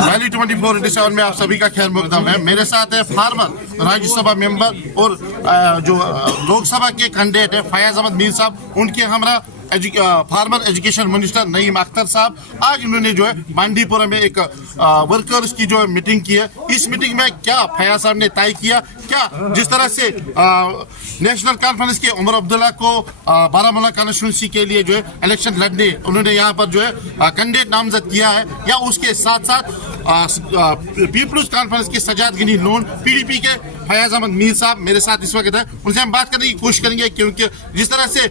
Valley 24/7 में आप सभी का खैर मकदम है। मेरे साथ है फार्मर राज्यसभा मेंबर और जो लोकसभा के कैंडिडेट है फयाज अहमद मीर साहब, उनके हमरा farmer education minister Naeem Akhtar साहब। आज इन्होंने जो है बांडीपुरा में एक वर्कर्स की जो मीटिंग की है। इस मीटिंग में क्या फयाज साहब ने तय किया, क्या जिस तरह से नेशनल कॉन्फ्रेंस के उमर अब्दुल्ला को बारामूला कॉन्स्टिट्यूंसी के लिए जो है इलेक्शन लड़ने उन्होंने यहाँ पर जो है कैंडिडेट नामजद किया है, या उसके साथ साथ पीपल्स कॉन्फ्रेंस के सजाद गनी लोन पीडीपी के फयाज अहमद मीर साहब मेरे साथ इस वक्त है, उनसे हम बात करने की कोशिश करेंगे। क्योंकि जिस तरह से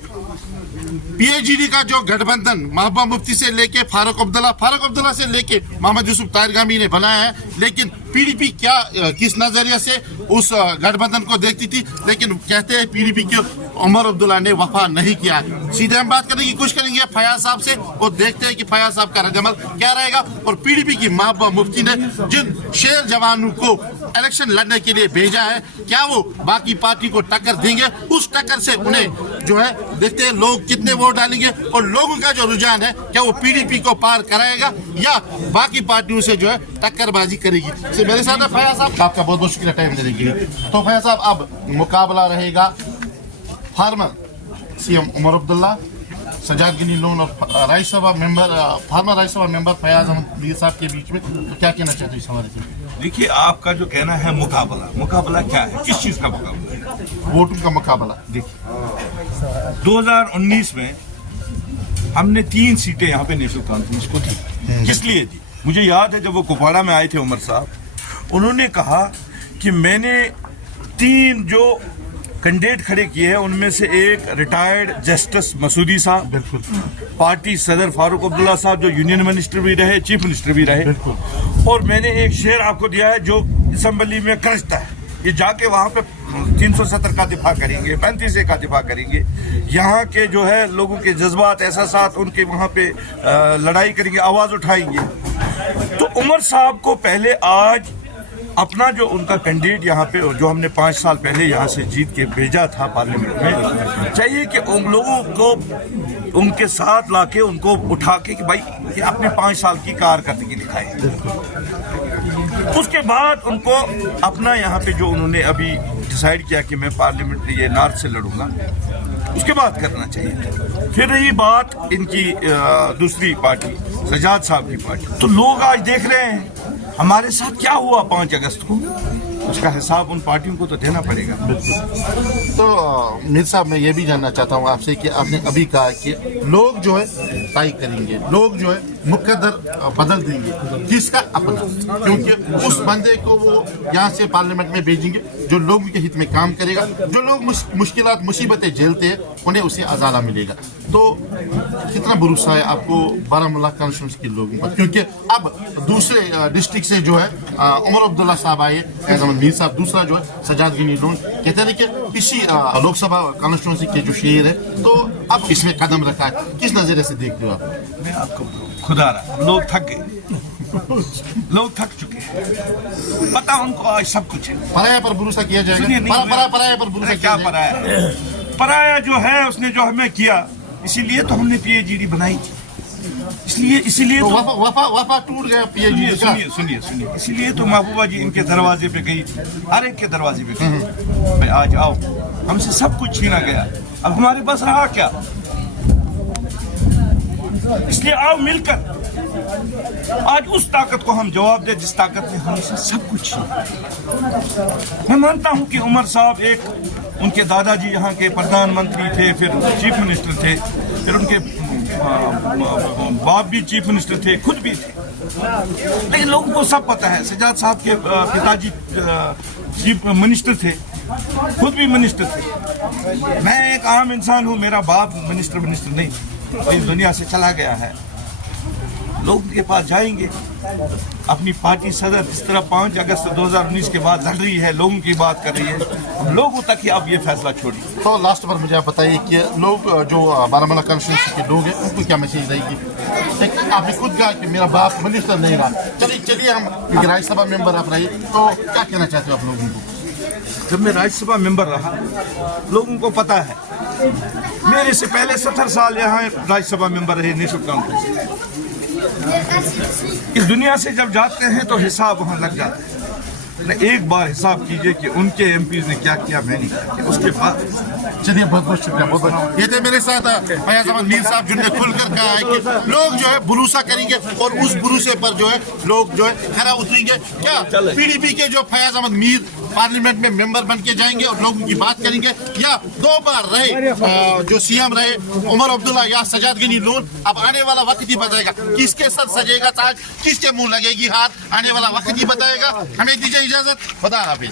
पीएचडी का जो गठबंधन महबूबा मुफ्ती से लेके फारूक अब्दुल्ला से लेके मोहम्मद यूसुफ तारगामी ने बनाया है, लेकिन पीडीपी क्या किस नजरिए से उस गठबंधन को देखती थी, लेकिन कहते हैं पीडीपी के उमर अब्दुल्ला ने वफा नहीं किया। सीधे हम बात करने की कोशिश करेंगे फयाज साहब से और देखते हैं कि फयाज साहब का रद्दमल क्या रहेगा। और पीडीपी की महबूबा मुफ्ती ने जिन शेर जवानों को इलेक्शन लड़ने के लिए भेजा है, क्या वो बाकी पार्टी को टक्कर देंगे? उस टक्कर से उन्हें जो है देखते हैं लोग कितने वोट डालेंगे और लोगों का जो रुझान है क्या वो पीडीपी को पार कराएगा या बाकी पार्टियों से जो है टक्करबाजी करेगी। मेरे साथ है फयाज साहब, आपका बहुत बहुत शुक्रिया टाइम देने के लिए। तो फयाज साहब, अब मुकाबला रहेगा फार्मर सीएम उमर अब्दुल्ला, सजाद गनी लोन और Rajya Sabha member former Rajya Sabha member Fayaz Ahmad Mir साहब के बीच में। तो क्या कहना चाहते हैं इस हवाले से? देखिए, आपका जो कहना है मुकाबला क्या है, किस चीज का मुकाबला है? वोटों का मुकाबला। देखिए 2019 में हमने 3 सीटें यहाँ पे नेशनल कॉन्फ्रेंस को दी। किस लिए दी? मुझे याद है जब वो कुपवाड़ा में आए थे उमर साहब, उन्होंने कहा कि मैंने 3 जो कैंडिडेट खड़े किए हैं उनमें से एक रिटायर्ड जस्टिस मसूदी साहब, बिल्कुल, पार्टी सदर फारूक अब्दुल्ला साहब जो यूनियन मिनिस्टर भी रहे, चीफ मिनिस्टर भी रहे, बिल्कुल, और मैंने एक शेर आपको दिया है जो असम्बली में करजता है, ये जाके वहां पे 370 का दिफा करेंगे, 35 का दिफा करेंगे, यहाँ के जो है लोगों के जज्बात एहसास उनके वहां पे लड़ाई करेंगे, आवाज उठाएंगे। तो उमर साहब को पहले आज अपना जो उनका कैंडिडेट यहाँ पे जो हमने 5 साल पहले यहाँ से जीत के भेजा था पार्लियामेंट में, चाहिए कि उन लोगों को उनके साथ लाके उनको उठा के कि भाई ये अपने 5 साल की कारकर्दगी दिखाए। उसके बाद उनको अपना यहाँ पे जो उन्होंने अभी डिसाइड किया कि मैं पार्लियामेंट ये नॉर्थ से लड़ूंगा, उसके बाद करना चाहिए। फिर रही बात इनकी दूसरी पार्टी सजाद साहब की पार्टी, तो लोग आज देख रहे हैं हमारे साथ क्या हुआ 5 अगस्त को, उसका हिसाब उन पार्टियों को तो देना पड़ेगा। तो मीर साहब, मैं ये भी जानना चाहता हूँ आपसे कि आपने अभी कहा कि लोग जो है तय करेंगे, लोग जो है मुकद्दर बदल देंगे, किसका अपना, क्योंकि उस बंदे को वो यहाँ से पार्लियामेंट में भेजेंगे जो लोगों के हित में काम करेगा, जो लोग मुश्किलात मुसीबतें झेलते हैं उन्हें उसे अजाला मिलेगा। तो कितना भरोसा है आपको बारामूला कॉन्स्टिट्यूंसी के लोगों पर? क्योंकि अब दूसरे डिस्ट्रिक्ट से जो है उमर अब्दुल्ला साहब आए, फयाज अहमद मीर साहब, दूसरा जो है सजाद गनी लोन, कहते हैं कि इसी लोकसभा कॉन्स्टिट्यूंसी के जो शेर है, तो अब इसमें कदम रखा है, किस नजरिए से देखते हो आप? मैं आपको खुदा रहा, लोग थक गए, लोग थक चुके हैं, पता उनको आज सब कुछ है। पराया पर भरोसा किया जाएगा? पराया पर भरोसा क्या पराया जो है उसने जो हमें किया, इसीलिए तो हमने पीएचडी बनाई थी, इसीलिए तो वफा टूट गया पीएचडी का। सुनिए, इसीलिए तो महबूबा जी इनके दरवाजे पे गई थी, हर एक के दरवाजे पे गई, भाई आज आओ, हमसे सब कुछ छीना गया, अब हमारे पास रहा क्या? इसलिए आओ मिलकर आज उस ताकत को हम जवाब दे जिस ताकत ने हमसे सब कुछ छीना। मैं मानता हूं कि उमर साहब उनके दादाजी यहाँ के प्रधानमंत्री थे, फिर चीफ मिनिस्टर थे, फिर उनके बाप भी चीफ मिनिस्टर थे, खुद भी थे, लेकिन लोगों को सब पता है। सजाद साहब के पिताजी चीफ मिनिस्टर थे, खुद भी मिनिस्टर थे। मैं एक आम इंसान हूँ, मेरा बाप मिनिस्टर नहीं, वो इस दुनिया से चला गया है। लोग के पास जाएंगे, अपनी पार्टी सदर इस तरह 5 अगस्त 2019 के बाद लड़ रही है, लोगों की बात कर रही है, लोगों तक ही आप ये फैसला छोड़िए। तो लास्ट पर मुझे आप बताइए कि लोग जो बारामूला कॉन्स्टिट्यूंसी के लोग हैं उनको क्या मैसेज रहेगी? आपने खुद कहा कि मेरा बाप मिनिस्टर नहीं रहा, चलिए हम राज्यसभा मेंबर आप रहिए, तो क्या कहना चाहते हो आप लोगों को? जब मैं राज्यसभा मेंबर रहा, लोगों को पता है मेरे से पहले 70 साल यहाँ राज्यसभा मेंबर रहे नेशनल कॉन्फ्रेंस, इस दुनिया से जब जाते हैं तो हिसाब वहां लग जाता है। एक बार हिसाब कीजिए कि उनके एमपीज ने क्या किया, मैं नहीं किया। उसके बाद चलिए बहुत बहुत शुक्रिया, बहुत बहुत। ये थे मेरे साथ फयाज अहमद मीर साहब जिन्होंने खुलकर कहा है कि लोग जो है भरोसा करेंगे और उस भरोसे पर जो है लोग जो है खरा उतरेंगे। क्या पीडीपी के जो फयाज अहमद मीर पार्लियामेंट में मेंबर बन के जाएंगे और लोगों की बात करेंगे, या 2 बार रहे जो सीएम रहे उमर अब्दुल्ला या सजाद गनी लोन, अब आने वाला वक्त ही बताएगा किसके सर सजेगा ताज, किसके मुंह लगेगी हाथ, आने वाला वक्त ही बताएगा। हमें दीजिए इजाजत, खुदा हाफिज।